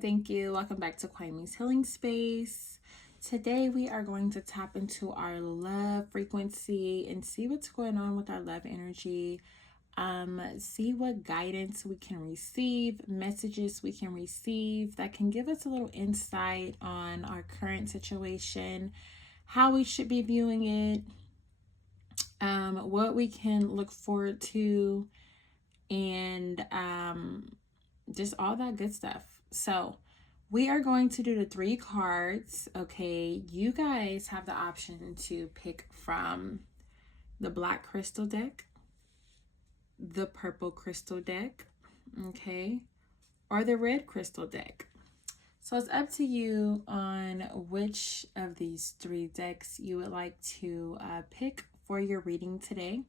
thank you. Welcome back to Kwaime's Healing Space. Today we are going to tap into our love frequency and see what's going on with our love energy. See what guidance we can receive, messages we can receive that can give us a little insight on our current situation, how we should be viewing it, what we can look forward to, and just all that good stuff. So we are going to do the 3 cards. Okay, you guys have the option to pick from the black crystal deck, the purple crystal deck, okay, or the red crystal deck. So it's up to you on which of these 3 decks you would like to pick for your reading today.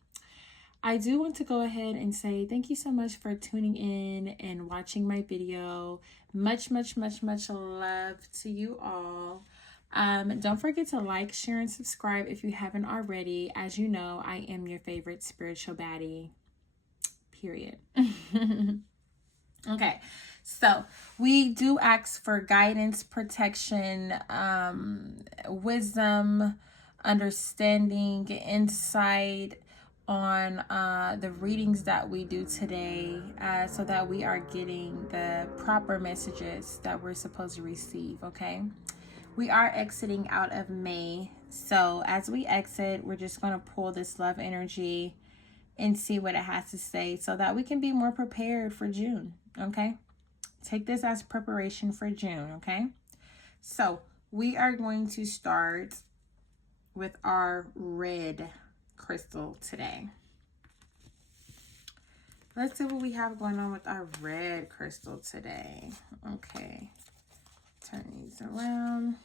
I do want to go ahead and say thank you so much for tuning in and watching my video. Much love to you all. Don't forget to like, share, and subscribe if you haven't already. As you know, I am your favorite spiritual baddie, period. Okay, so we do ask for guidance, protection, wisdom, understanding, insight on the readings that we do today, so that we are getting the proper messages that we're supposed to receive. Okay, we are exiting out of May, so as we exit, we're just going to pull this love energy and see what it has to say so that we can be more prepared for June. Okay, take this as preparation for June. Okay, so we are going to start with our red crystal today. Let's see what we have going on with our red crystal today. Okay, turn these around.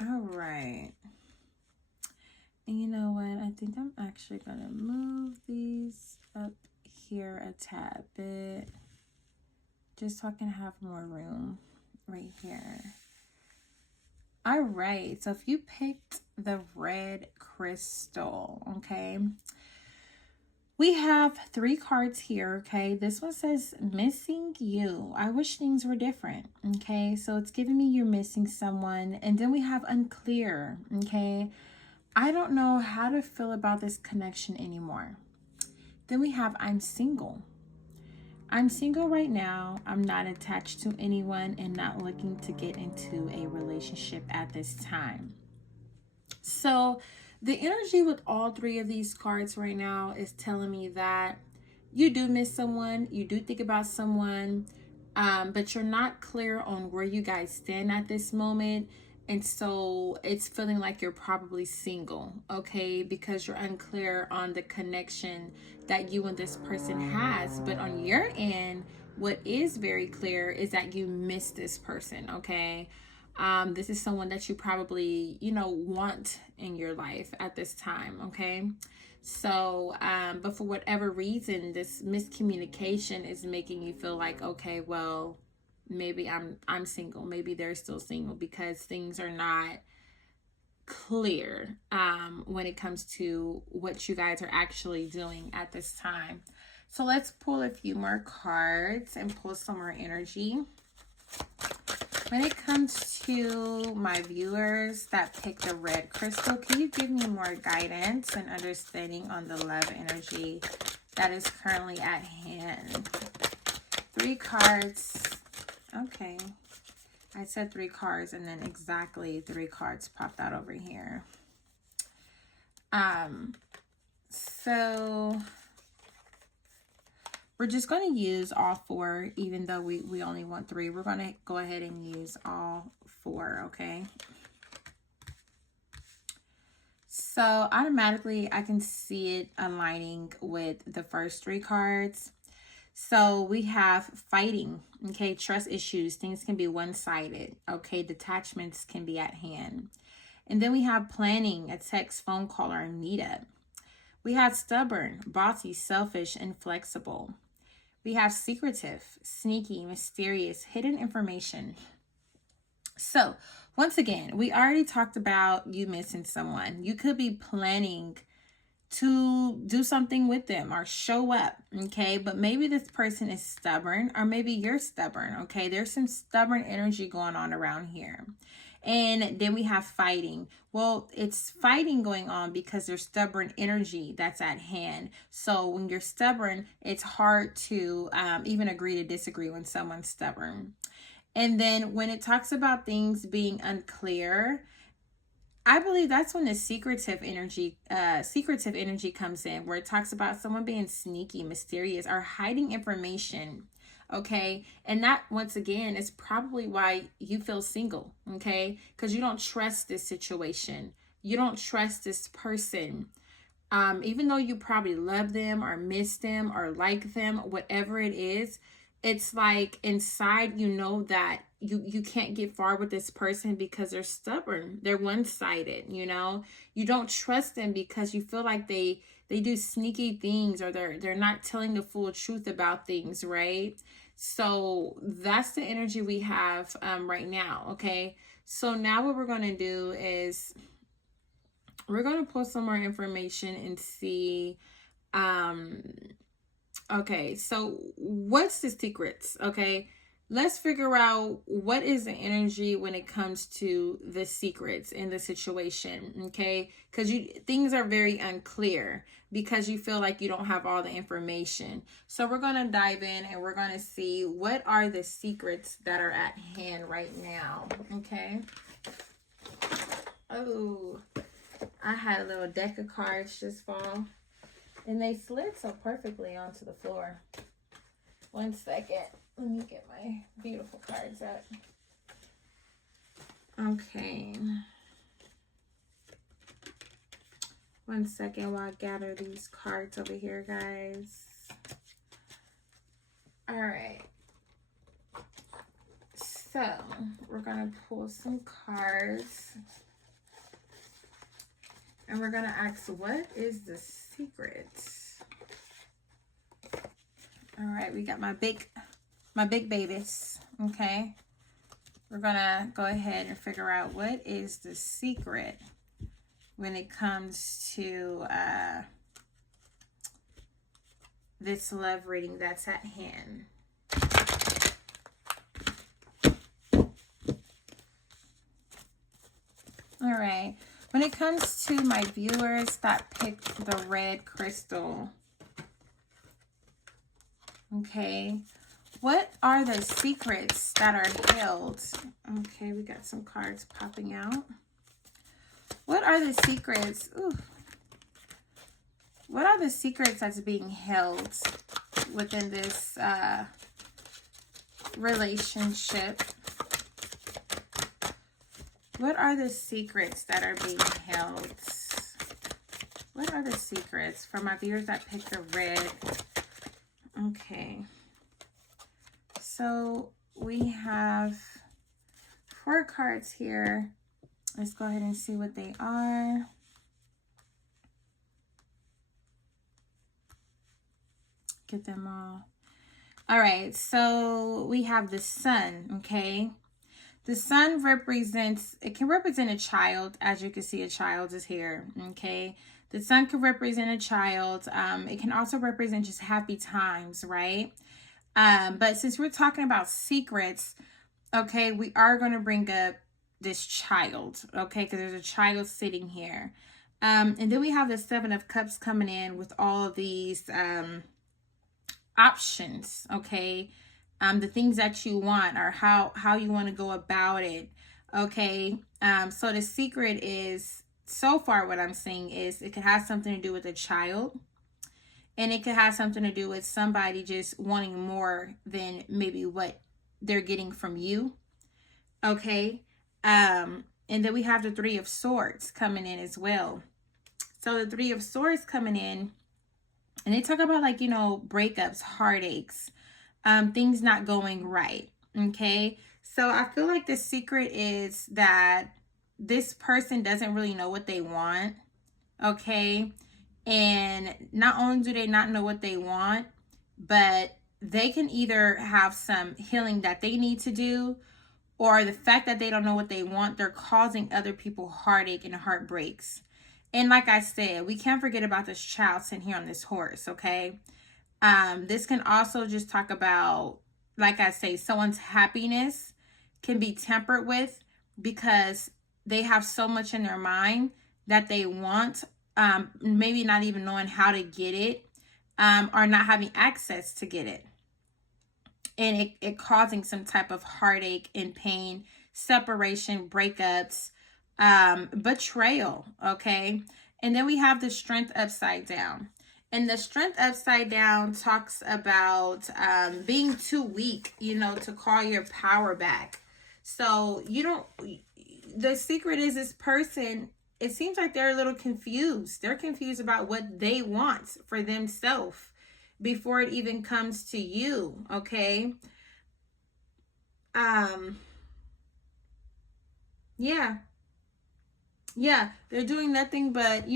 All right, and you know what, I think I'm actually gonna move these up here a tad bit just so I can have more room right here. All right, so if you picked the red crystal, okay, we have 3 cards here. Okay, this one says missing you. I wish things were different. Okay, so it's giving me you're missing someone. And then we have unclear. Okay, I don't know how to feel about this connection anymore. Then we have I'm single. I'm single right now. I'm not attached to anyone and not looking to get into a relationship at this time. So the energy with all 3 of these cards right now is telling me that you do miss someone, you do think about someone, but you're not clear on where you guys stand at this moment. And so it's feeling like you're probably single, okay, because you're unclear on the connection that you and this person has. But on your end, what is very clear is that you miss this person, okay? This is someone that you probably, want in your life at this time, okay? So, but for whatever reason, this miscommunication is making you feel like, okay, well, maybe I'm single, maybe they're still single, because things are not clear when it comes to what you guys are actually doing at this time. So let's pull a few more cards and pull some more energy. When it comes to my viewers that pick the red crystal, can you give me more guidance and understanding on the love energy that is currently at hand? 3 cards. Okay, I said 3 cards and then exactly 3 cards popped out over here. So we're just going to use all 4, even though we only want 3. We're going to go ahead and use all 4, okay? So automatically I can see it aligning with the first 3 cards. So we have fighting, okay, trust issues, things can be one-sided, okay, detachments can be at hand. And then we have planning, a text, phone call, or a meetup. We have stubborn, bossy, selfish, and flexible. We have secretive, sneaky, mysterious, hidden information. So once again, we already talked about you missing someone. You could be planning to do something with them or show up, okay? But maybe this person is stubborn, or maybe you're stubborn, okay? There's some stubborn energy going on around here. And then we have fighting. Well, it's fighting going on because there's stubborn energy that's at hand. So when you're stubborn, it's hard to even agree to disagree when someone's stubborn. And then when it talks about things being unclear, I believe that's when the secretive energy comes in, where it talks about someone being sneaky, mysterious, or hiding information. Okay. And that, once again, is probably why you feel single. Okay. Because you don't trust this situation. You don't trust this person. Even though you probably love them or miss them or like them, whatever it is, it's like inside, you know, that you can't get far with this person because they're stubborn. They're one-sided, you know. You don't trust them because you feel like they do sneaky things, or they're not telling the full truth about things, right? So that's the energy we have right now, okay? So now what we're going to do is we're going to pull some more information and see okay, so what's the secrets? Okay, let's figure out what is the energy when it comes to the secrets in the situation. Okay, because things are very unclear because you feel like you don't have all the information. So we're gonna dive in and we're gonna see what are the secrets that are at hand right now. Okay. Oh, I had a little deck of cards just fall. And they slid so perfectly onto the floor. 1 second. Let me get my beautiful cards out. Okay. 1 second while I gather these cards over here, guys. All right. So, we're going to pull some cards. And we're going to ask, what is the secret? All right, we got my big babies. Okay. We're going to go ahead and figure out what is the secret when it comes to this love reading that's at hand. All right. When it comes to my viewers that picked the red crystal, okay, what are the secrets that are held? Okay, we got some cards popping out. What are the secrets? Ooh. What are the secrets that's being held within this relationship? What are the secrets that are being held? What are the secrets for my viewers that picked the red? Okay. So we have 4 cards here. Let's go ahead and see what they are. Get them all. All right. So we have the Sun, okay? The Sun represents, it can represent a child. As you can see, a child is here, okay? The Sun can represent a child. It can also represent just happy times, right? But since we're talking about secrets, okay, we are going to bring up this child, okay? Because there's a child sitting here. And then we have the 7 of Cups coming in with all of these options, okay? The things that you want, or how you want to go about it, okay? So the secret is, so far what I'm seeing is it could have something to do with a child, and it could have something to do with somebody just wanting more than maybe what they're getting from you, okay? And then we have the 3 of Swords coming in as well. So the 3 of Swords coming in, and they talk about, like, you know, breakups, heartaches, things not going right, okay? So I feel like the secret is that this person doesn't really know what they want, okay? And not only do they not know what they want, but they can either have some healing that they need to do, or the fact that they don't know what they want, they're causing other people heartache and heartbreaks. And like I said, we can't forget about this child sitting here on this horse, okay? This can also just talk about, like I say, someone's happiness can be tempered with because they have so much in their mind that they want, maybe not even knowing how to get it, or not having access to get it. And it causing some type of heartache and pain, separation, breakups, betrayal, okay? And then we have the strength upside down. And the strength upside down talks about being too weak, to call your power back. So the secret is this person, it seems like they're a little confused. They're confused about what they want for themselves before it even comes to you, okay? Yeah. Yeah, they're doing nothing but,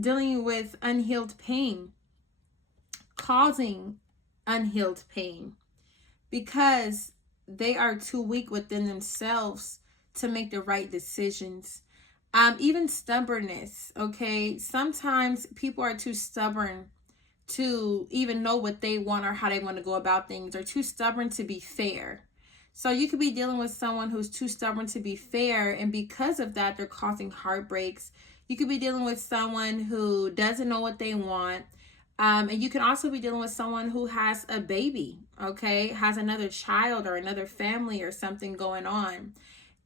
dealing with unhealed pain, causing unhealed pain because they are too weak within themselves to make the right decisions. Even stubbornness, okay? Sometimes people are too stubborn to even know what they want or how they want to go about things, or too stubborn to be fair. So you could be dealing with someone who's too stubborn to be fair, and because of that, they're causing heartbreaks. You could be dealing with someone who doesn't know what they want. And you can also be dealing with someone who has a baby, okay, has another child or another family or something going on.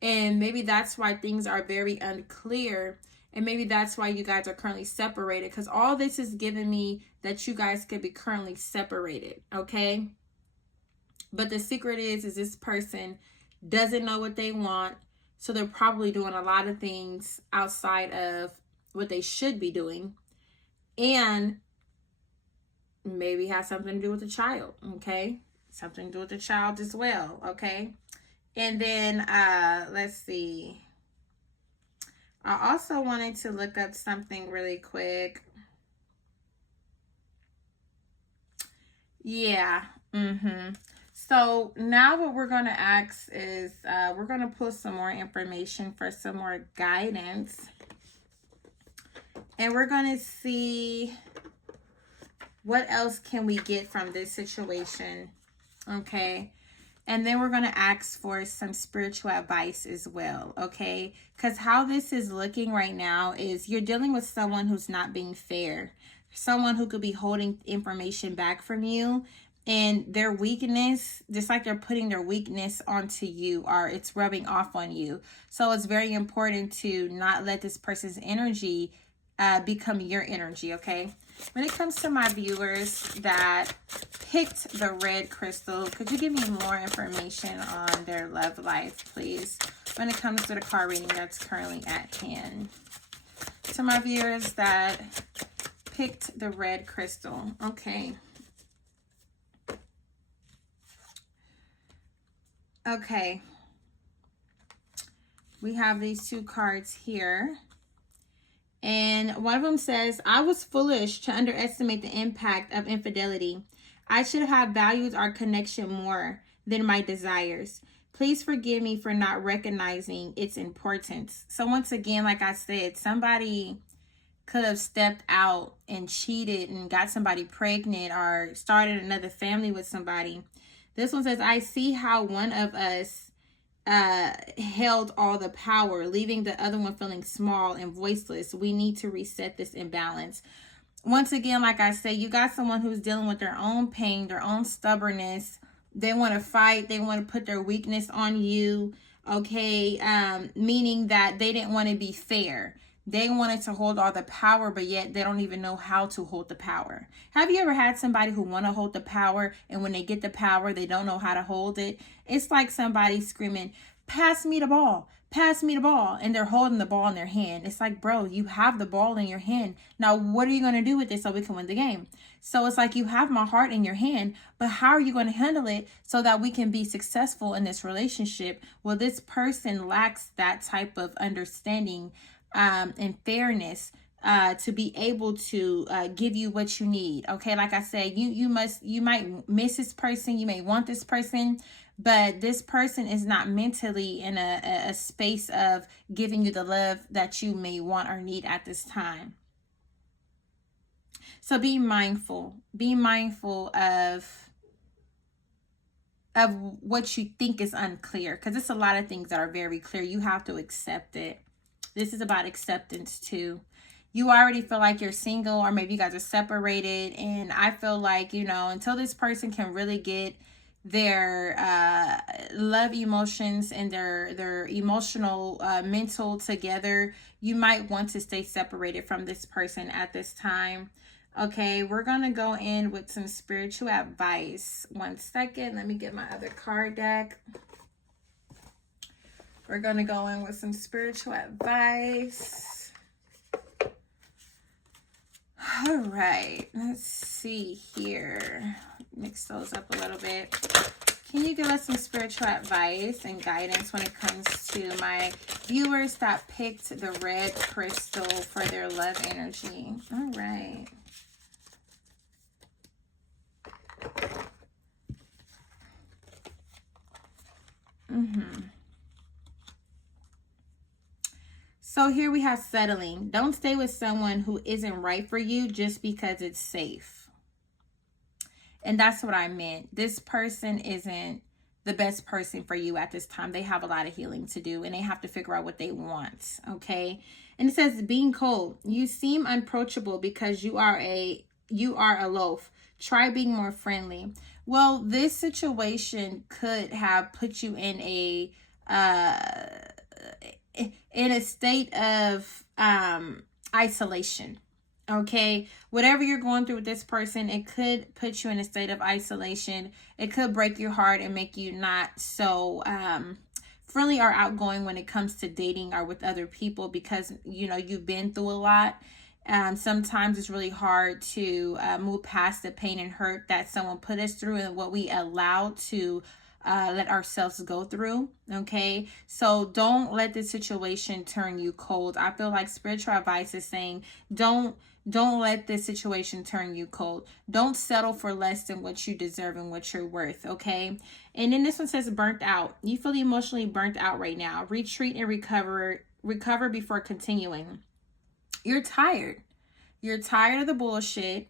And maybe that's why things are very unclear. And maybe that's why you guys are currently separated, because all this is giving me that you guys could be currently separated, okay? But the secret is this person doesn't know what they want. So they're probably doing a lot of things outside of what they should be doing. And maybe has something to do with the child, okay? Something to do with the child as well, okay? And then let's see. I also wanted to look up something really quick. Yeah. So now what we're going to ask is we're going to pull some more information for some more guidance. And we're going to see what else can we get from this situation. Okay. And then we're going to ask for some spiritual advice as well, okay? Because how this is looking right now is you're dealing with someone who's not being fair. Someone who could be holding information back from you. And their weakness, just like they're putting their weakness onto you, or it's rubbing off on you. So it's very important to not let this person's energy become your energy, okay? When it comes to my viewers that picked the red crystal, could you give me more information on their love life, please, when it comes to the card reading that's currently at hand? To my viewers that picked the red crystal, okay. Okay. We have these two cards here. And one of them says, I was foolish to underestimate the impact of infidelity. I should have valued our connection more than my desires. Please forgive me for not recognizing its importance. So once again, like I said, somebody could have stepped out and cheated and got somebody pregnant or started another family with somebody. This one says, I see how one of us held all the power, leaving the other one feeling small and voiceless. We need to reset this imbalance. Once again, like I say, you got someone who's dealing with their own pain, their own stubbornness. They want to fight. They want to put their weakness on you, okay? Meaning that they didn't want to be fair. They wanted to hold all the power, but yet they don't even know how to hold the power. Have you ever had somebody who want to hold the power, and when they get the power, they don't know how to hold it? It's like somebody screaming, pass me the ball, pass me the ball, and they're holding the ball in their hand. It's like, bro, you have the ball in your hand. Now, what are you going to do with it so we can win the game? So it's like, you have my heart in your hand, but how are you going to handle it so that we can be successful in this relationship? Well, this person lacks that type of understanding and fairness. to be able to give you what you need. Okay, like I said, you might miss this person, you may want this person, but this person is not mentally in a space of giving you the love that you may want or need at this time. So be mindful. Be mindful of what you think is unclear, because it's a lot of things that are very clear. You have to accept it. This is about acceptance too. You already feel like you're single, or maybe you guys are separated, and I feel like, you know, until this person can really get their love emotions and their emotional mental together, you might want to stay separated from this person at this time. Okay, we're gonna go in with some spiritual advice. 1 second, let me get my other card deck. We're gonna go in with some spiritual advice. All right, let's see here. Mix those up a little bit. Can you give us some spiritual advice and guidance when it comes to my viewers that picked the red crystal for their love energy? All right. So here we have settling. Don't stay with someone who isn't right for you just because it's safe. And that's what I meant. This person isn't the best person for you at this time. They have a lot of healing to do, and they have to figure out what they want. Okay. And it says being cold. You seem unapproachable because you are aloof. Try being more friendly. Well, this situation could have put you in a state of isolation. Okay, whatever you're going through with this person, it could put you in a state of isolation. It could break your heart and make you not so friendly or outgoing when it comes to dating or with other people, because you know you've been through a lot. Sometimes it's really hard to move past the pain and hurt that someone put us through and what we allowed to let ourselves go through. Okay, so don't let this situation turn you cold. I feel like spiritual advice is saying don't let this situation turn you cold. Don't settle for less than what you deserve and what you're worth. Okay, and then this one says burnt out. You feel emotionally burnt out right now. Retreat and recover before continuing. You're tired. You're tired of the bullshit.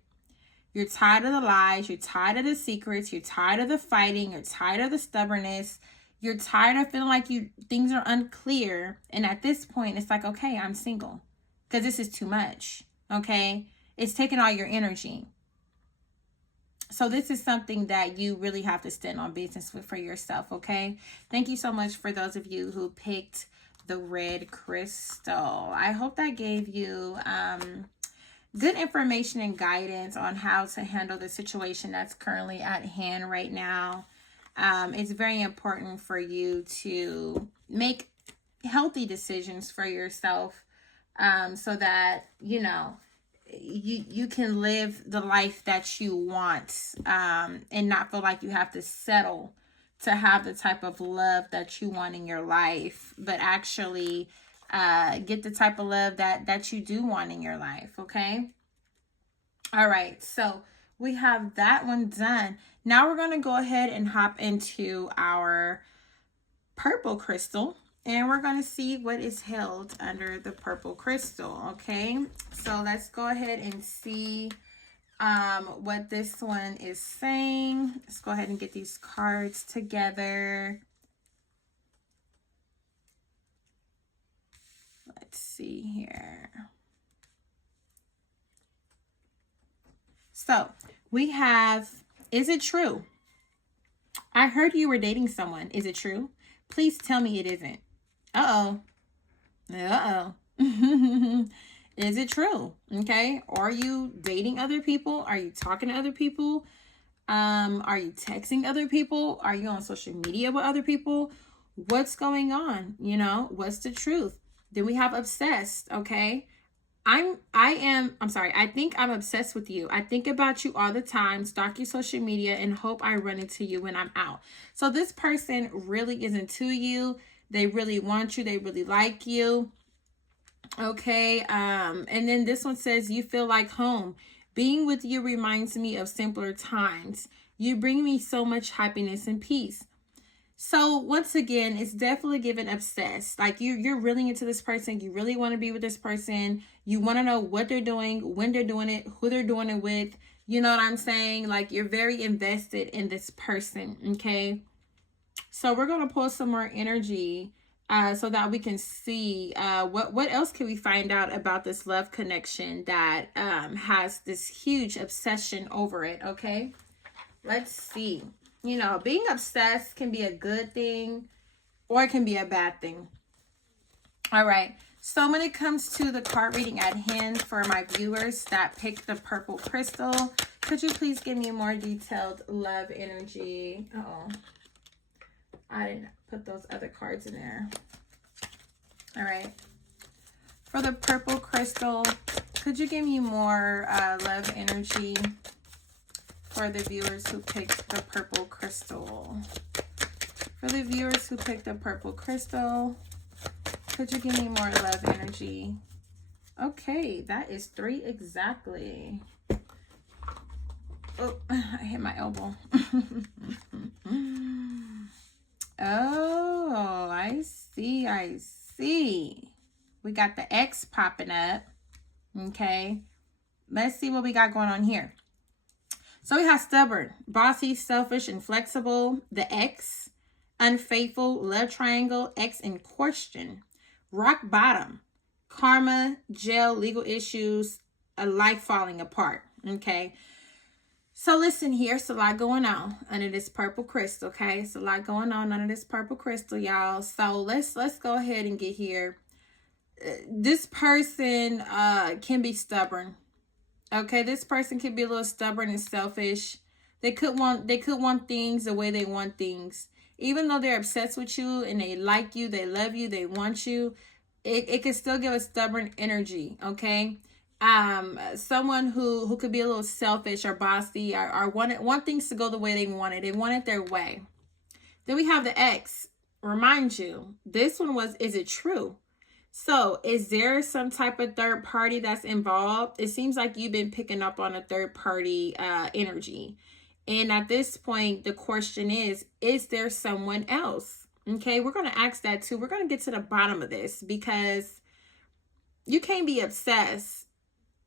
You're tired of the lies. You're tired of the secrets. You're tired of the fighting. You're tired of the stubbornness. You're tired of feeling like things are unclear. And at this point, it's like, okay, I'm single because this is too much. Okay, it's taking all your energy. So this is something that you really have to stand on business with for yourself. Okay, thank you so much for those of you who picked the red crystal. I hope that gave you good information and guidance on how to handle the situation that's currently at hand right now. It's very important for you to make healthy decisions for yourself, so that you know you can live the life that you want, and not feel like you have to settle to have the type of love that you want in your life, but actually get the type of love that you do want in your life. Okay. All right. So we have that one done. Now we're going to go ahead and hop into our purple crystal, and we're going to see what is held under the purple crystal. Okay. So let's go ahead and see what this one is saying. Let's go ahead and get these cards together. Let's see here. So we have, is it true? I heard you were dating someone. Is it true? Please tell me it isn't. Uh-oh. Uh-oh. Is it true? Okay. Are you dating other people? Are you talking to other people? Are you texting other people? Are you on social media with other people? What's going on? You know, what's the truth? Then we have obsessed. Okay. I think I'm obsessed with you. I think about you all the time, stalk your social media, and hope I run into you when I'm out. So this person really is into you. They really want you. They really like you. Okay. And then this one says, you feel like home. Being with you reminds me of simpler times. You bring me so much happiness and peace. So once again, it's definitely given obsessed. Like you're really into this person. You really want to be with this person. You want to know what they're doing, when they're doing it, who they're doing it with. You know what I'm saying? Like you're very invested in this person. Okay. So we're going to pull some more energy so that we can see what else can we find out about this love connection that has this huge obsession over it. Okay. Let's see. You know, being obsessed can be a good thing or it can be a bad thing. All right. So when it comes to the card reading at hand for my viewers that picked the purple crystal, could you please give me more detailed love energy? Uh-oh. I didn't put those other cards in there. All right. For the purple crystal, could you give me more love energy for the viewers who picked the purple crystal? For the viewers who picked the purple crystal, could you give me more love energy? Okay, that is 3 exactly. Oh, I hit my elbow. Oh, I see. I see. We got the X popping up. Okay. Let's see what we got going on here. So we have stubborn, bossy, selfish, inflexible, the X, unfaithful, love triangle, X in question, rock bottom, karma, jail, legal issues, a life falling apart. Okay. So listen here, it's a lot going on under this purple crystal, okay? It's a lot going on under this purple crystal, y'all. So let's go ahead and get here. This person can be stubborn. Okay, this person can be a little stubborn and selfish. They could want things the way they want things. Even though they're obsessed with you and they like you, they love you, they want you, it can still give a stubborn energy, okay? Someone who could be a little selfish or bossy or want things to go the way they want it. They want it their way. Then we have the X. Remind you, this one was, is it true? So is there some type of third party that's involved? It seems like you've been picking up on a third party energy. And at this point, the question is there someone else? Okay, we're going to ask that too. We're going to get to the bottom of this because you can't be obsessed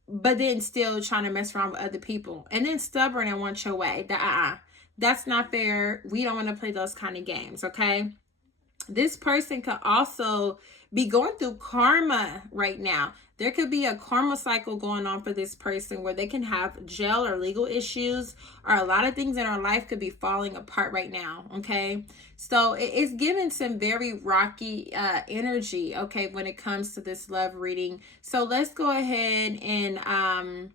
but then still trying to mess around with other people and then stubborn and want your way. That's not fair. We don't want to play those kind of games, okay? This person could also be going through karma right now. There could be a karma cycle going on for this person where they can have jail or legal issues, or a lot of things in our life could be falling apart right now, okay? So it's giving some very rocky energy, okay, when it comes to this love reading. So let's go ahead and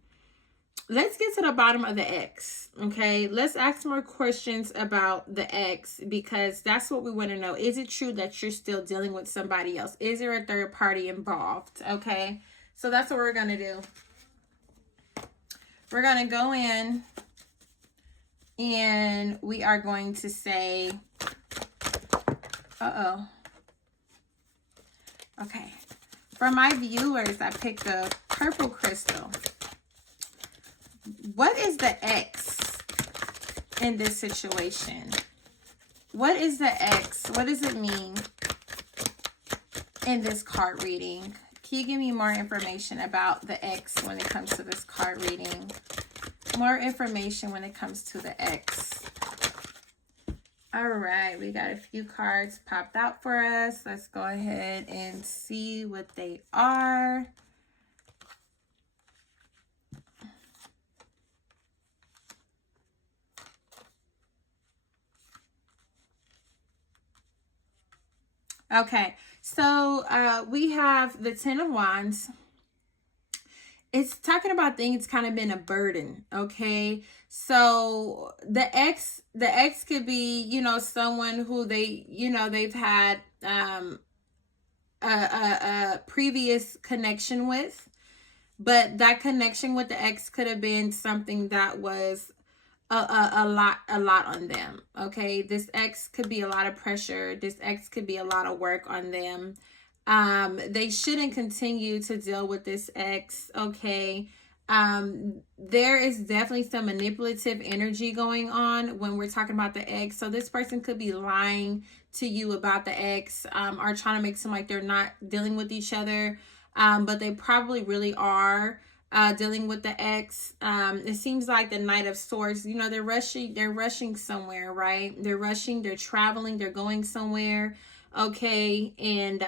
let's get to the bottom of the X, okay? Let's ask more questions about the X because that's what we want to know. Is it true that you're still dealing with somebody else? Is there a third party involved, okay? So that's what we're going to do. We're going to go in and we are going to say, uh-oh. Okay. For my viewers, I picked the purple crystal. What is the X in this situation? What is the X? What does it mean in this card reading? Can you give me more information about the X when it comes to this card reading? More information when it comes to the X. All right, we got a few cards popped out for us. Let's go ahead and see what they are. Okay, so we have the Ten of Wands. It's talking about things kind of been a burden, okay? So the ex could be, you know, someone who they, you know, they've had a previous connection with, but that connection with the ex could have been something that was a lot on them, okay? This ex could be a lot of pressure. This ex could be a lot of work on them. They shouldn't continue to deal with this ex, okay? There is definitely some manipulative energy going on when we're talking about the ex. So this person could be lying to you about the ex, or trying to make it seem like they're not dealing with each other, but they probably really are dealing with the ex. It seems like the Knight of Swords, you know, they're rushing somewhere, right? They're traveling, they're going somewhere, okay, and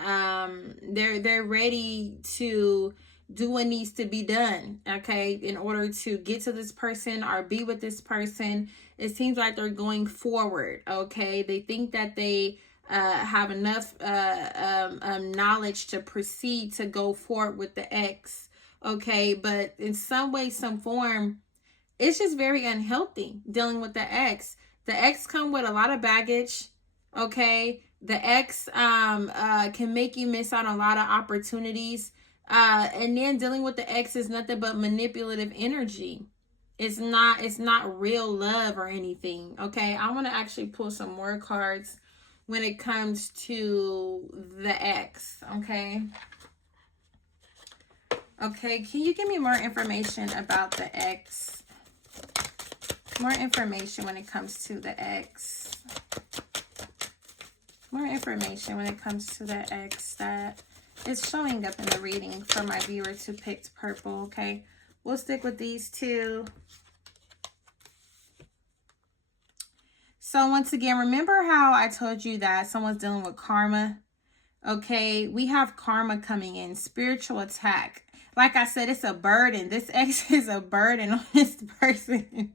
they're ready to do what needs to be done, okay, in order to get to this person or be with this person. It seems like they're going forward, okay. They think that they have enough knowledge to proceed to go forward with the ex, okay, but in some way, some form, it's just very unhealthy dealing with the ex. The ex come with a lot of baggage, okay. The ex can make you miss out on a lot of opportunities, and then dealing with the ex is nothing but manipulative energy. It's not real love or anything, okay. I want to actually pull some more cards when it comes to the ex, okay. Okay, can you give me more information about the ex? More information when it comes to the ex. More information when it comes to the ex that is showing up in the reading for my viewers who picked purple, okay? We'll stick with these two. So once again, remember how I told you that someone's dealing with karma? Okay, we have karma coming in, spiritual attack. Like I said, it's a burden. This ex is a burden on this person.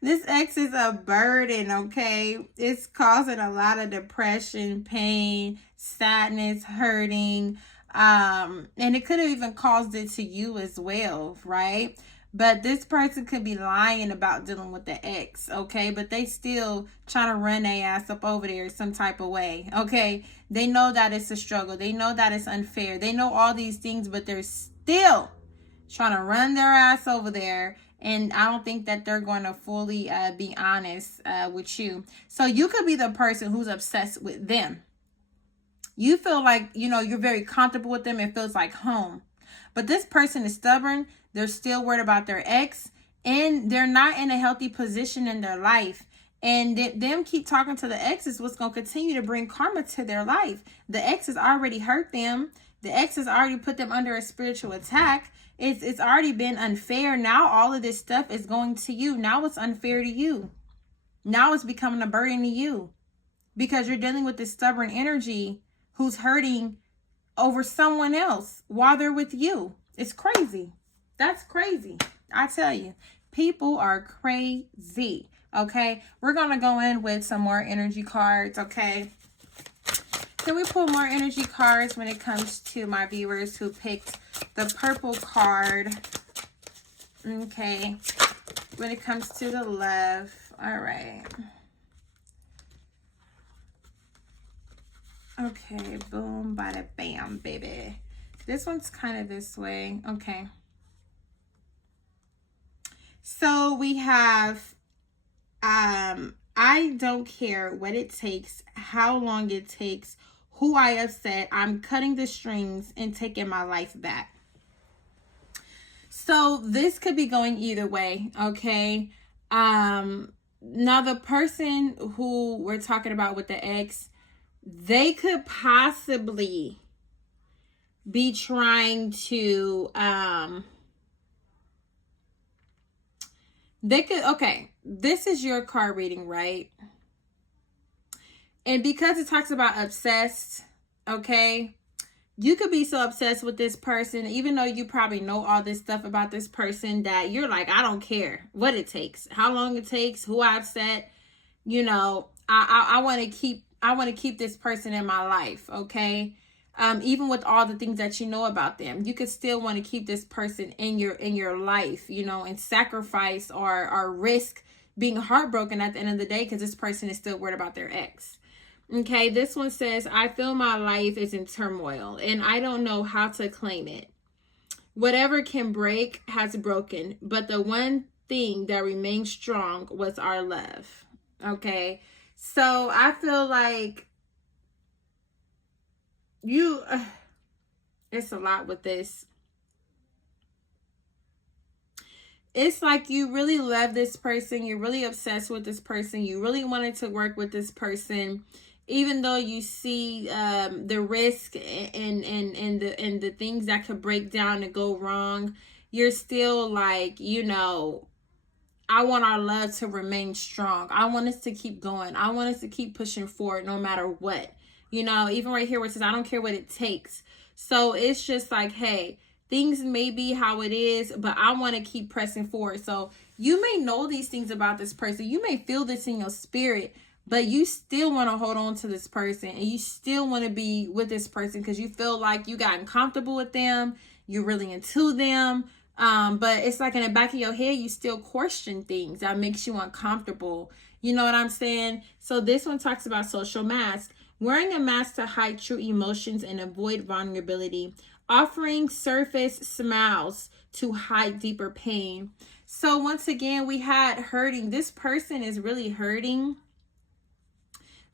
This ex is a burden, okay? It's causing a lot of depression, pain, sadness, hurting. And it could have even caused it to you as well, right? But this person could be lying about dealing with the ex, okay? But they still trying to run their ass up over there some type of way, okay? They know that it's a struggle. They know that it's unfair. They know all these things, but they're still trying to run their ass over there. And I don't think that they're going to fully be honest with you. So you could be the person who's obsessed with them. You feel like, you know, you're very comfortable with them. It feels like home. But this person is stubborn. They're still worried about their ex. And they're not in a healthy position in their life. And them keep talking to the ex is what's going to continue to bring karma to their life. The ex has already hurt them. The ex has already put them under a spiritual attack. It's already been unfair. Now all of this stuff is going to you. Now it's unfair to you. Now it's becoming a burden to you. Because you're dealing with this stubborn energy who's hurting over someone else while they're with you. It's crazy. That's crazy. I tell you, people are crazy. Okay, we're going to go in with some more energy cards, okay? Can we pull more energy cards when it comes to my viewers who picked the purple card? Okay, when it comes to the love. All right. Okay, boom, bada bam, baby. This one's kind of this way. Okay. So we have, I don't care what it takes, how long it takes, who I upset. I'm cutting the strings and taking my life back. So this could be going either way, okay? Now the person who we're talking about with the ex, they could possibly be trying to, okay, this is your card reading, right? And because it talks about obsessed, okay, you could be so obsessed with this person, even though you probably know all this stuff about this person, that you're like, I don't care what it takes, how long it takes, who I upset, you know, I want to keep this person in my life, okay? Even with all the things that you know about them, you could still want to keep this person in your life, you know, and sacrifice or risk being heartbroken at the end of the day because this person is still worried about their ex. Okay, this one says, I feel my life is in turmoil and I don't know how to claim it. Whatever can break has broken, but the one thing that remains strong was our love. Okay, so I feel like it's a lot with this. It's like you really love this person. You're really obsessed with this person. You really wanted to work with this person, even though you see the risk and the things that could break down and go wrong. You're still like, I want our love to remain strong. I want us to keep going. I want us to keep pushing forward no matter what. Even right here where it says, I don't care what it takes. So it's just like, hey, things may be how it is, but I want to keep pressing forward. So you may know these things about this person. You may feel this in your spirit, but you still want to hold on to this person, and you still want to be with this person because you feel like you gotten comfortable with them. You're really into them. But it's like in the back of your head, you still question things that makes you uncomfortable. You know what I'm saying? So this one talks about social mask. Wearing a mask to hide true emotions and avoid vulnerability. Offering surface smiles to hide deeper pain. So once again, we had hurting. This person is really hurting.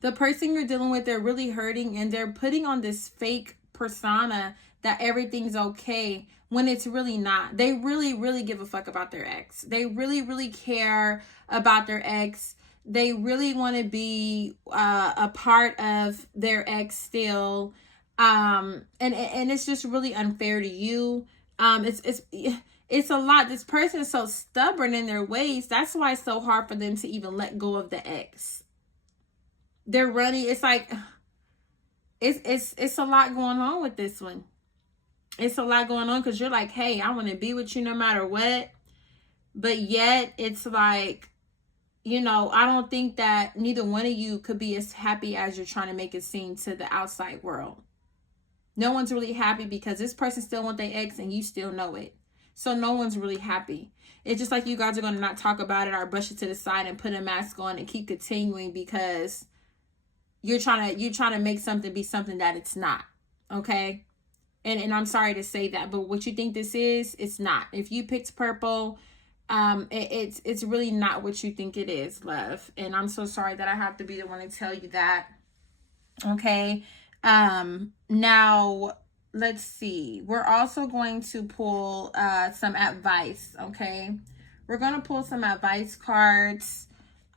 The person you're dealing with, they're really hurting, and they're putting on this fake persona that everything's okay when it's really not. They really, really give a fuck about their ex. They really, really care about their ex. They really want to be a part of their ex still. And it's just really unfair to you. It's a lot. This person is so stubborn in their ways. That's why it's so hard for them to even let go of the ex. They're running. It's like it's a lot going on with this one. It's a lot going on because you're like, hey, I want to be with you no matter what. But yet it's like, I don't think that neither one of you could be as happy as you're trying to make it seem to the outside world. No one's really happy because this person still wants their ex and you still know it. So no one's really happy. It's just like you guys are going to not talk about it or brush it to the side and put a mask on and keep continuing because you're trying to make something be something that it's not. Okay? And I'm sorry to say that, but what you think this is, it's not. If you picked purple, it's really not what you think it is, love. And I'm so sorry that I have to be the one to tell you that. Okay. Now let's see. We're also going to pull some advice. Okay. We're going to pull some advice cards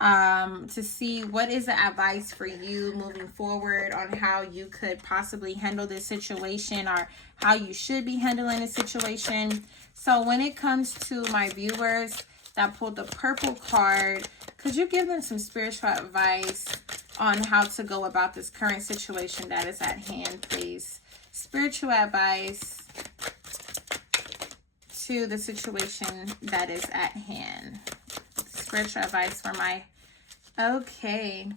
to see what is the advice for you moving forward on how you could possibly handle this situation or how you should be handling the situation. So when it comes to my viewers that pulled the purple card, could you give them some spiritual advice on how to go about this current situation that is at hand, please? Spiritual advice to the situation that is at hand. Spiritual advice for my... Okay.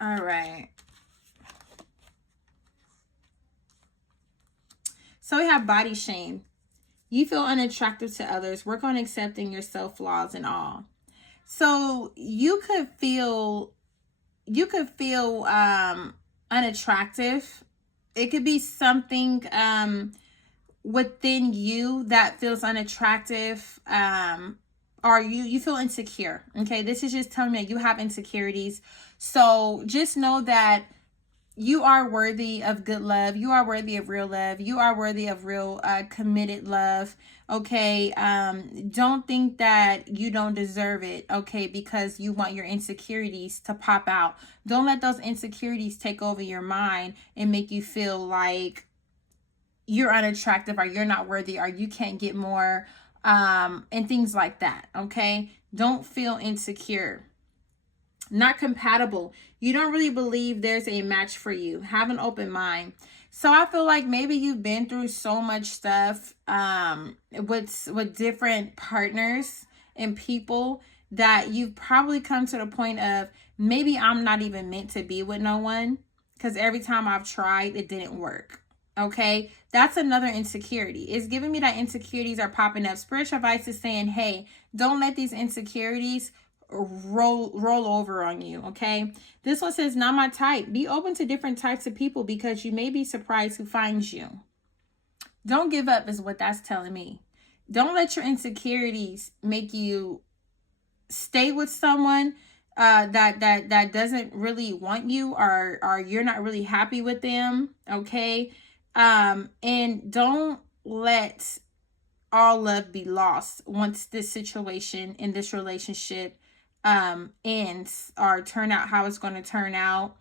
All right. So we have body shame. You feel unattractive to others. Work on accepting your self-flaws and all. So you could feel unattractive. It could be something within you that feels unattractive, or you feel insecure. Okay, this is just telling me that you have insecurities. So just know that you are worthy of good love. You are worthy of real love. You are worthy of real committed love. Okay, don't think that you don't deserve it, okay, because you want your insecurities to pop out. Don't let those insecurities take over your mind and make you feel like you're unattractive or you're not worthy or you can't get more, and things like that. Okay, don't feel insecure. Not compatible. You don't really believe there's a match for you. Have an open mind. So I feel like maybe you've been through so much stuff with different partners and people that you've probably come to the point of, maybe I'm not even meant to be with no one because every time I've tried, it didn't work. Okay, that's another insecurity. It's giving me that insecurities are popping up. Spiritual advice is saying, hey, don't let these insecurities roll over on you. Okay, this one says, not my type. Be open to different types of people because you may be surprised who finds you. Don't give up is what that's telling me. Don't let your insecurities make you stay with someone that doesn't really want you, or you're not really happy with them, okay? And don't let all love be lost once this situation in this relationship ends or turn out how it's going to turn out.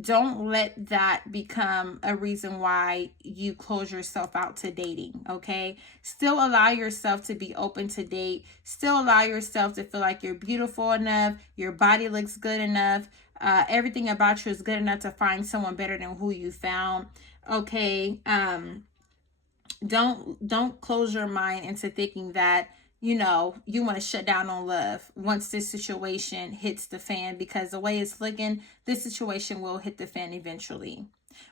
Don't let that become a reason why you close yourself out to dating, okay? Still allow yourself to be open to date. Still allow yourself to feel like you're beautiful enough, your body looks good enough, everything about you is good enough to find someone better than who you found, okay? Don't close your mind into thinking that you want to shut down on love once this situation hits the fan, because the way it's looking, this situation will hit the fan eventually.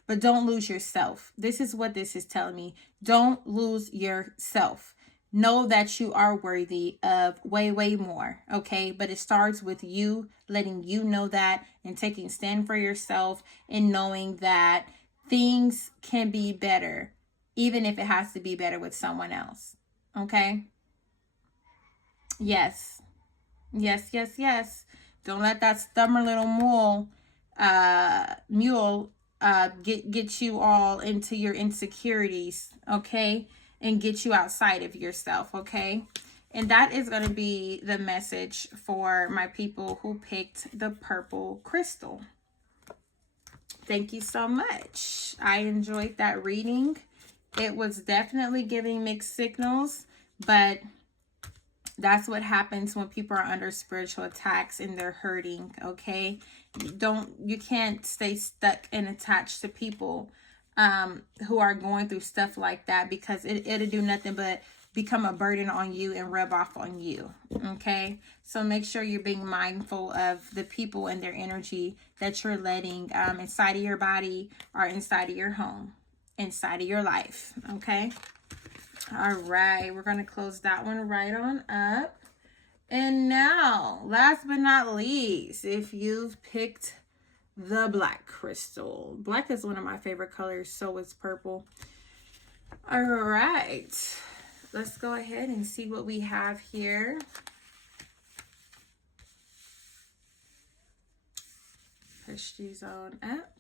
But don't lose yourself. This is what this is telling me. Don't lose yourself. Know that you are worthy of way, way more, okay? But it starts with you letting you know that, and taking stand for yourself, and knowing that things can be better, even if it has to be better with someone else, okay? Yes. Yes, yes, yes. Don't let that stubborn little mule get you all into your insecurities, okay? And get you outside of yourself, okay? And that is going to be the message for my people who picked the purple crystal. Thank you so much. I enjoyed that reading. It was definitely giving mixed signals, but that's what happens when people are under spiritual attacks and they're hurting, okay? You can't stay stuck and attached to people who are going through stuff like that, because it'll do nothing but become a burden on you and rub off on you, okay? So make sure you're being mindful of the people and their energy that you're letting inside of your body, or inside of your home, inside of your life, okay? All right, we're going to close that one right on up. And now, last but not least, if you've picked the black crystal. Black is one of my favorite colors, so is purple. All right, let's go ahead and see what we have here. Push these on up.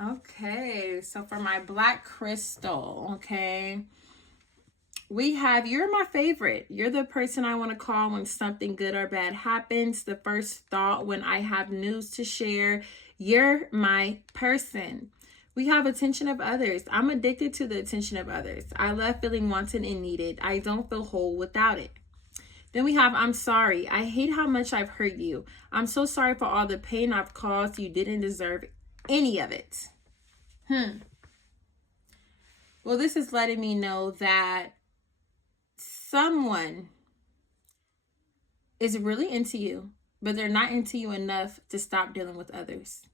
Okay, so for my black crystal, okay, we have, you're my favorite. You're the person I want to call when something good or bad happens. The first thought when I have news to share. You're my person. We have attention of others. I'm addicted to the attention of others. I love feeling wanted and needed. I don't feel whole without it. Then we have, I'm sorry. I hate how much I've hurt you. I'm so sorry for all the pain I've caused. You didn't deserve any of it. Well, this is letting me know that someone is really into you, but they're not into you enough to stop dealing with others.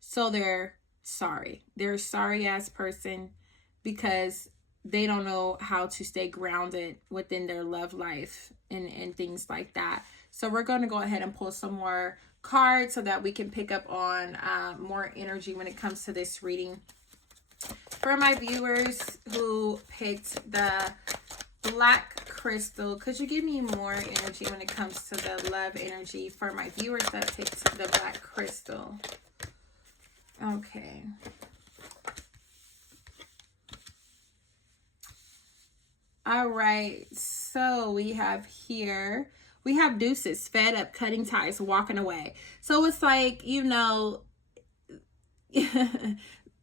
So they're sorry. They're a sorry ass person because they don't know how to stay grounded within their love life and things like that. So we're going to go ahead and pull some more cards so that we can pick up on more energy when it comes to this reading. For my viewers who picked the black crystal, could you give me more energy when it comes to the love energy for my viewers that picked the black crystal? Okay. All right. So we have here, we have deuces, fed up, cutting ties, walking away. So it's like,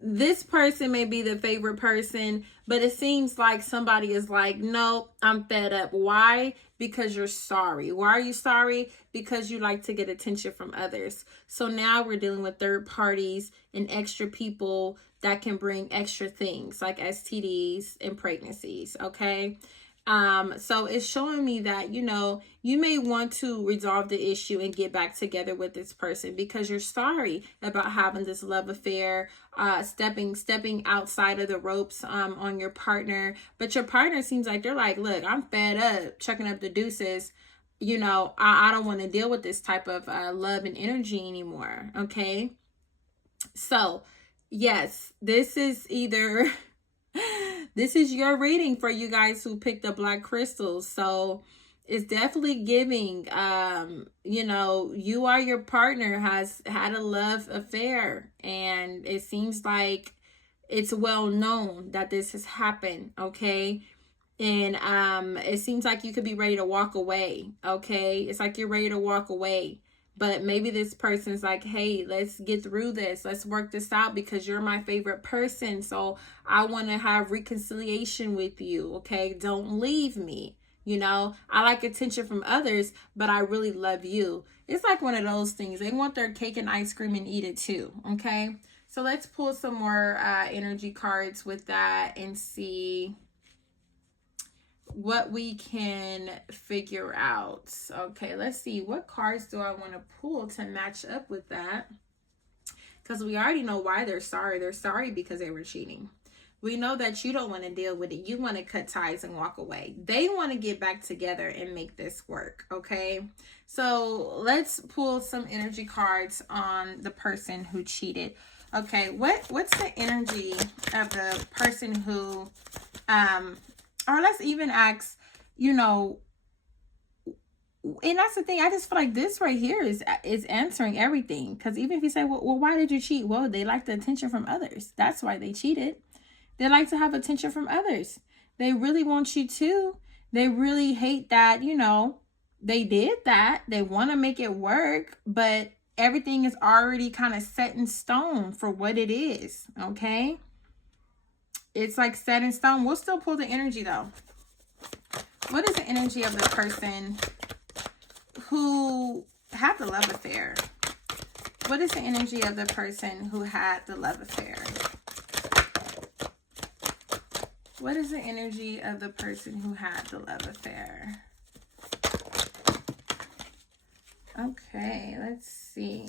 this person may be the favorite person, but it seems like somebody is like, no, I'm fed up. Why? Because you're sorry. Why are you sorry? Because you like to get attention from others. So now we're dealing with third parties and extra people that can bring extra things like STDs and pregnancies, okay? So it's showing me that, you may want to resolve the issue and get back together with this person because you're sorry about having this love affair, stepping outside of the ropes, on your partner. But your partner seems like they're like, look, I'm fed up, chucking up the deuces. I don't want to deal with this type of love and energy anymore. Okay. So yes, this is either this is your reading for you guys who picked the black crystals. So It's definitely giving, you know, you or your partner has had a love affair, and it seems like it's well known that this has happened, okay? And it seems like you could be ready to walk away, okay? It's like you're ready to walk away. But maybe this person's like, hey, let's get through this. Let's work this out because you're my favorite person. So I want to have reconciliation with you, okay? Don't leave me. You know, I like attention from others, but I really love you. It's like one of those things. They want their cake and ice cream and eat it too, okay? So let's pull some more energy cards with that and see what we can figure out. Okay, let's see. What cards do I want to pull to match up with that? Because we already know why they're sorry. They're sorry because they were cheating. We know that you don't want to deal with it. You want to cut ties and walk away. They want to get back together and make this work, okay? So let's pull some energy cards on the person who cheated. Okay, what's the energy of the person who, or let's even ask, you know, and that's the thing. I just feel like this right here is answering everything. Because even if you say, well, why did you cheat? Well, they like the attention from others. That's why they cheated. They like to have attention from others. They really want you to. They really hate that, you know, they did that. They want to make it work, but everything is already kind of set in stone for what it is, okay? It's like set in stone. We'll still pull the energy though. What is the energy of the person who had the love affair? What is the energy of the person who had the love affair? What is the energy of the person who had the love affair? Okay, let's see.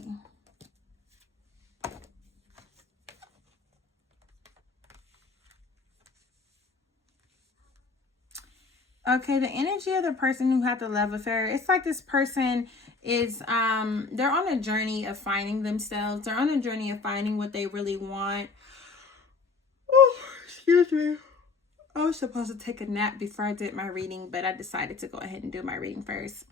Okay, the energy of the person who had the love affair, it's like this person is, they're on a journey of finding themselves. They're on a journey of finding what they really want. Oh, excuse me. I was supposed to take a nap before I did my reading, but I decided to go ahead and do my reading first.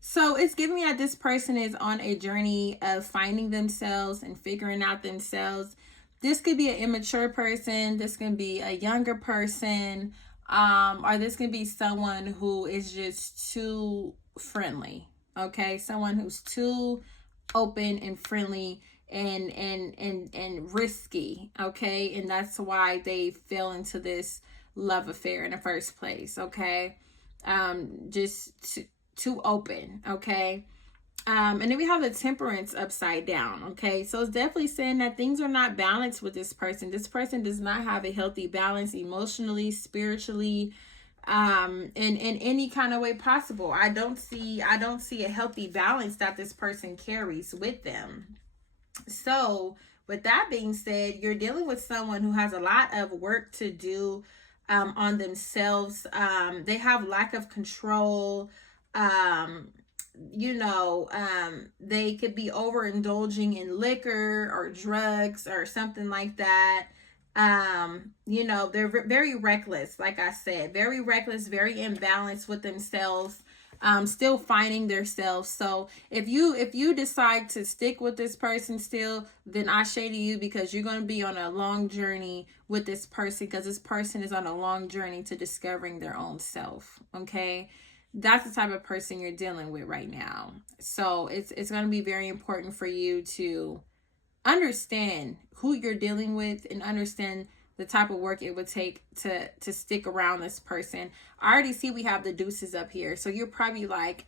So it's giving me that this person is on a journey of finding themselves and figuring out themselves. This could be an immature person. This can be a younger person. Or this can be someone who is just too friendly. Okay. Someone who's too open and friendly and risky. Okay. And that's why they fell into this love affair in the first place. Okay. Just too open. Okay. And then we have the temperance upside down. Okay. So it's definitely saying that things are not balanced with this person. This person does not have a healthy balance emotionally, spiritually, in any kind of way possible. I don't see a healthy balance that this person carries with them. So with that being said, you're dealing with someone who has a lot of work to do on themselves. They have lack of control. You know, they could be overindulging in liquor or drugs or something like that. You know, they're very reckless, like I said, very reckless, very imbalanced with themselves, still finding themselves. So if you decide to stick with this person still, then I say to you, because you're going to be on a long journey with this person, because this person is on a long journey to discovering their own self. Okay. That's the type of person you're dealing with right now. So it's going to be very important for you to understand who you're dealing with and understand the type of work it would take to stick around this person. I already see we have the deuces up here. So you're probably like,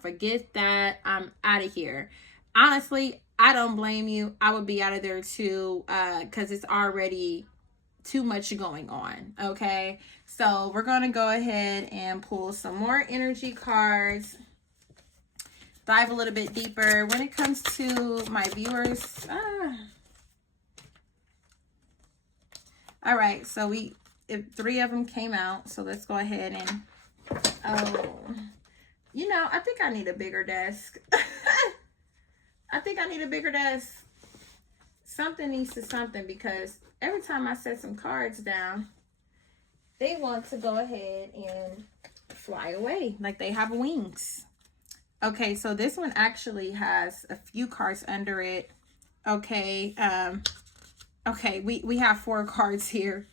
forget that. I'm out of here. Honestly, I don't blame you. I would be out of there too, because it's already too much going on. Okay. So we're going to go ahead and pull some more energy cards. Dive a little bit deeper when it comes to my viewers. All right, so if 3 of them came out, so let's go ahead and, you know, I think I need a bigger desk. I think I need a bigger desk. Something needs to something, because every time I set some cards down, they want to go ahead and fly away like they have wings. Okay, so this one actually has a few cards under it. Okay, okay, we have 4 cards here.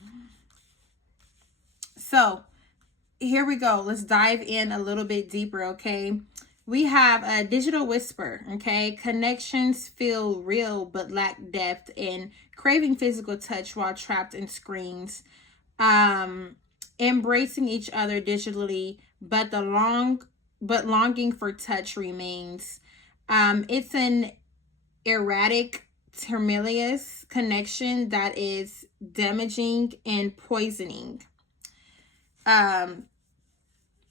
So here we go. Let's dive in a little bit deeper, okay? We have a digital whisper, okay? Connections feel real but lack depth and craving physical touch while trapped in screens. Embracing each other digitally, but longing for touch remains. It's an erratic, tumultuous connection that is damaging and poisoning.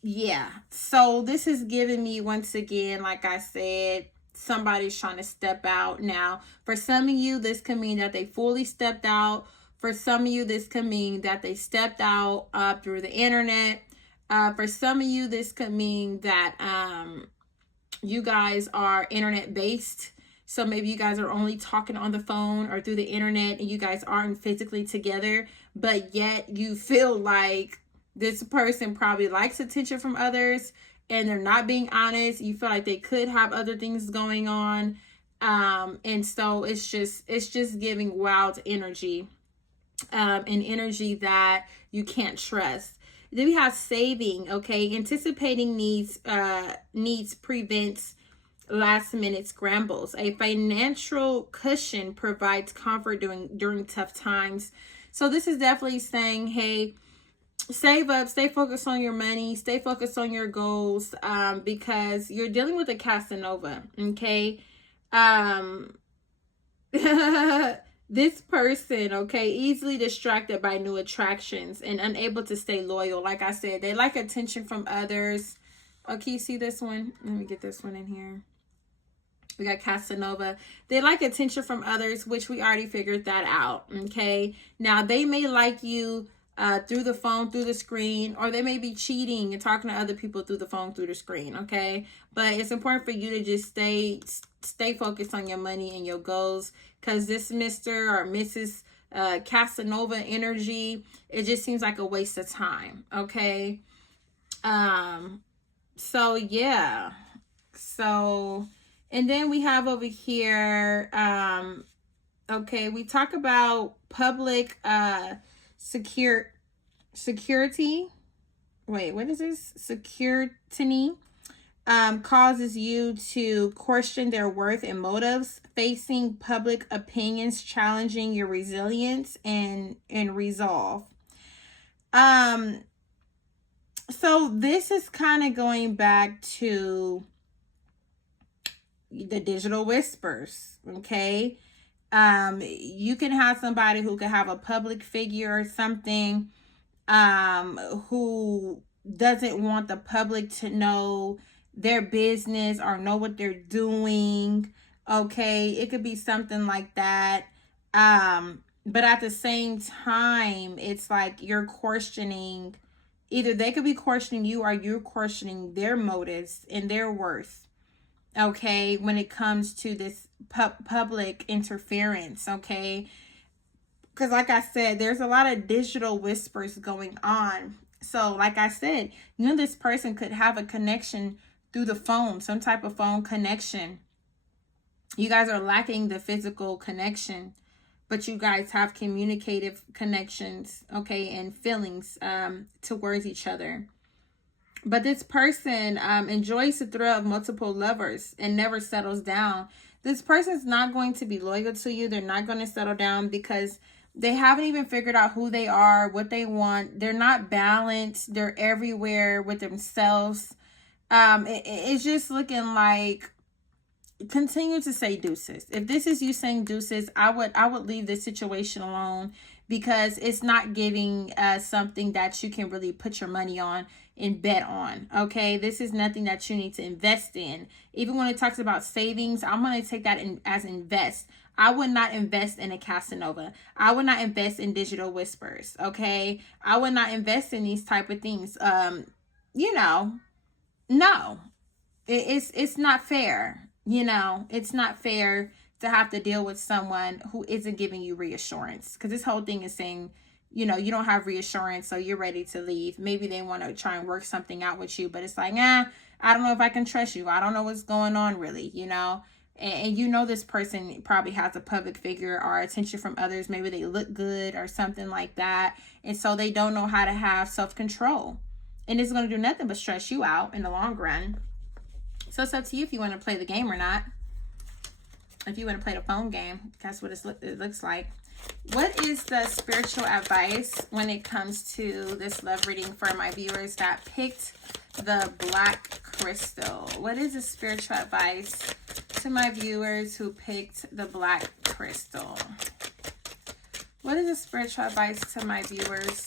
Yeah, so this is giving me, once again, like I said, somebody's trying to step out. Now, for some of you, this can mean that they fully stepped out. For some of you, this can mean that they stepped out through the internet. For some of you, this could mean that you guys are internet based. So maybe you guys are only talking on the phone or through the internet and you guys aren't physically together, but yet you feel like this person probably likes attention from others and they're not being honest. You feel like they could have other things going on. And so it's just giving wild energy, and energy that you can't trust. Then we have saving, okay? Anticipating needs prevents last minute scrambles. A financial cushion provides comfort during tough times. So this is definitely saying, hey, save up, stay focused on your money, stay focused on your goals, because you're dealing with a Casanova, okay? This person, okay, easily distracted by new attractions and unable to stay loyal. Like I said, they like attention from others. Okay, you see this one? Let me get this one in here. We got Casanova. They like attention from others, which we already figured that out, okay? Now, they may like you through the phone, through the screen, or they may be cheating and talking to other people through the phone, through the screen, okay? But it's important for you to just stay focused on your money and your goals, because this Mr. or Mrs. Casanova energy, it just seems like a waste of time, okay? So, yeah. So, and then we have over here, okay, we talk about public security. Wait, what is this? Security causes you to question their worth and motives, facing public opinions, challenging your resilience and resolve. So this is kind of going back to the digital whispers, okay? You can have somebody who could have a public figure or something, who doesn't want the public to know their business or know what they're doing, okay? It could be something like that. But at the same time, it's like you're questioning, either they could be questioning you or you're questioning their motives and their worth, okay, when it comes to this public interference, okay? Because like I said, there's a lot of digital whispers going on. So like I said, you know, this person could have a connection through the phone, some type of phone connection. You guys are lacking the physical connection, but you guys have communicative connections, okay, and feelings towards each other. But this person enjoys the thrill of multiple lovers and never settles down. This person's not going to be loyal to you. They're not going to settle down because they haven't even figured out who they are, what they want. They're not balanced. They're everywhere with themselves. It's just looking like, continue to say deuces. If this is you saying deuces, I would leave this situation alone, because it's not giving something that you can really put your money on and bet on, okay? This is nothing that you need to invest in. Even when it talks about savings, I'm going to take that as invest. I would not invest in a Casanova. I would not invest in digital whispers, okay? I would not invest in these type of things. You know, no. It's not fair. You know, it's not fair to have to deal with someone who isn't giving you reassurance, because this whole thing is saying you know, you don't have reassurance, so you're ready to leave. Maybe they want to try and work something out with you, but it's like, I don't know if I can trust you. I don't know what's going on really, you know. And you know this person probably has a public figure or attention from others. Maybe they look good or something like that. And so they don't know how to have self-control. And it's going to do nothing but stress you out in the long run. So it's up to you if you want to play the game or not. If you want to play the phone game, that's what it looks like. What is the spiritual advice when it comes to this love reading for my viewers that picked the black crystal? What is the spiritual advice to my viewers who picked the black crystal? What is the spiritual advice to my viewers?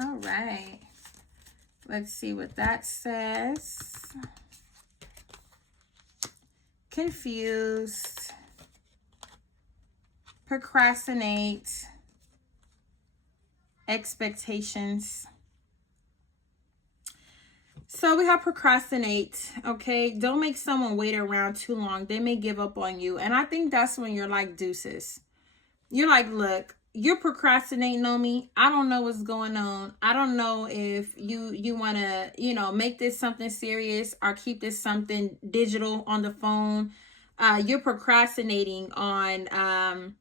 All right. Let's see what that says. Confused. Procrastinate. Expectations. So we have procrastinate, okay? Don't make someone wait around too long. They may give up on you. And I think that's when you're like deuces. You're like, look, you're procrastinating on me. I don't know what's going on. I don't know if you want to, you know, make this something serious or keep this something digital on the phone. You're procrastinating on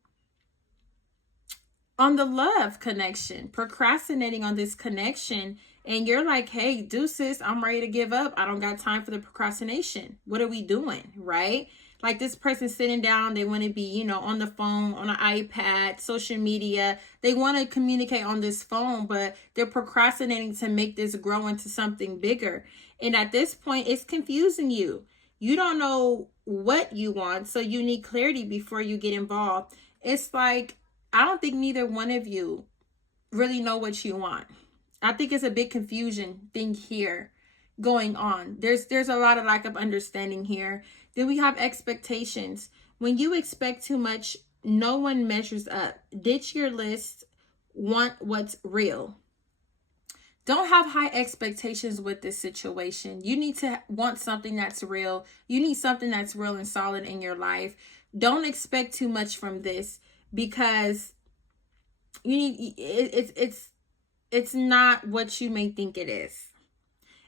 the love connection, procrastinating on this connection. And you're like, hey, deuces, I'm ready to give up. I don't got time for the procrastination. What are we doing, right? Like this person sitting down, they want to be, you know, on the phone, on an iPad, social media. They want to communicate on this phone, but they're procrastinating to make this grow into something bigger. And at this point, it's confusing you. You don't know what you want, so you need clarity before you get involved. It's like, I don't think neither one of you really know what you want. I think it's a big confusion thing here going on. There's a lot of lack of understanding here. Then we have expectations. When you expect too much, no one measures up. Ditch your list. Want what's real. Don't have high expectations with this situation. You need to want something that's real. You need something that's real and solid in your life. Don't expect too much from this, because you need it's not what you may think it is.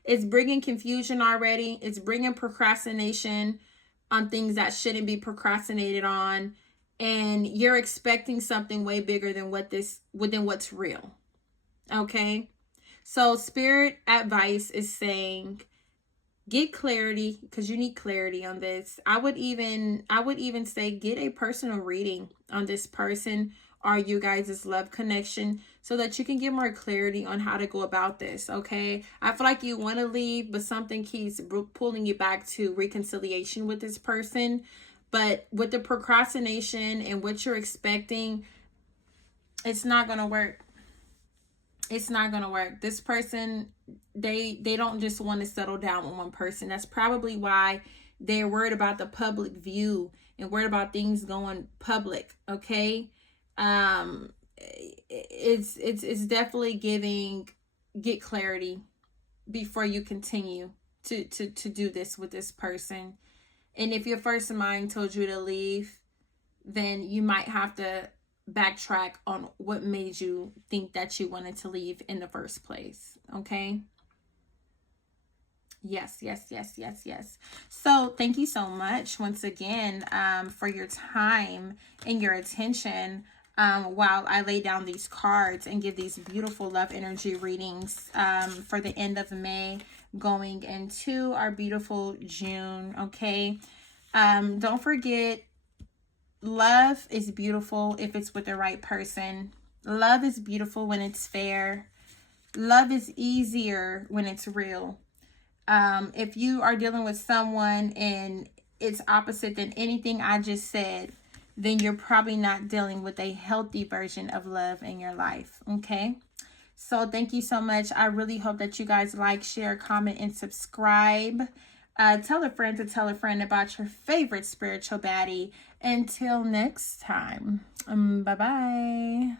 It's bringing confusion already. It's bringing procrastination on things that shouldn't be procrastinated on, and you're expecting something way bigger than what's real. Okay? So spirit advice is saying, get clarity, because you need clarity on this. I would even say get a personal reading on this person or you guys' love connection, so that you can get more clarity on how to go about this, okay? I feel like you want to leave, but something keeps pulling you back to reconciliation with this person. But with the procrastination and what you're expecting, it's not going to work. It's not going to work. This person, they don't just want to settle down with one person. That's probably why they're worried about the public view and worried about things going public, okay? It's definitely giving, get clarity before you continue to do this with this person. And if your first mind told you to leave, then you might have to backtrack on what made you think that you wanted to leave in the first place. Okay. Yes. So thank you so much once again for your time and your attention while I lay down these cards and give these beautiful love energy readings for the end of May going into our beautiful June. Okay. Don't forget, love is beautiful if it's with the right person. Love is beautiful when it's fair. Love is easier when it's real. If you are dealing with someone and it's opposite than anything I just said, then you're probably not dealing with a healthy version of love in your life. Okay. So thank you so much. I really hope that you guys like, share, comment, and subscribe. Tell a friend to tell a friend about your favorite spiritual baddie. Until next time. Bye-bye.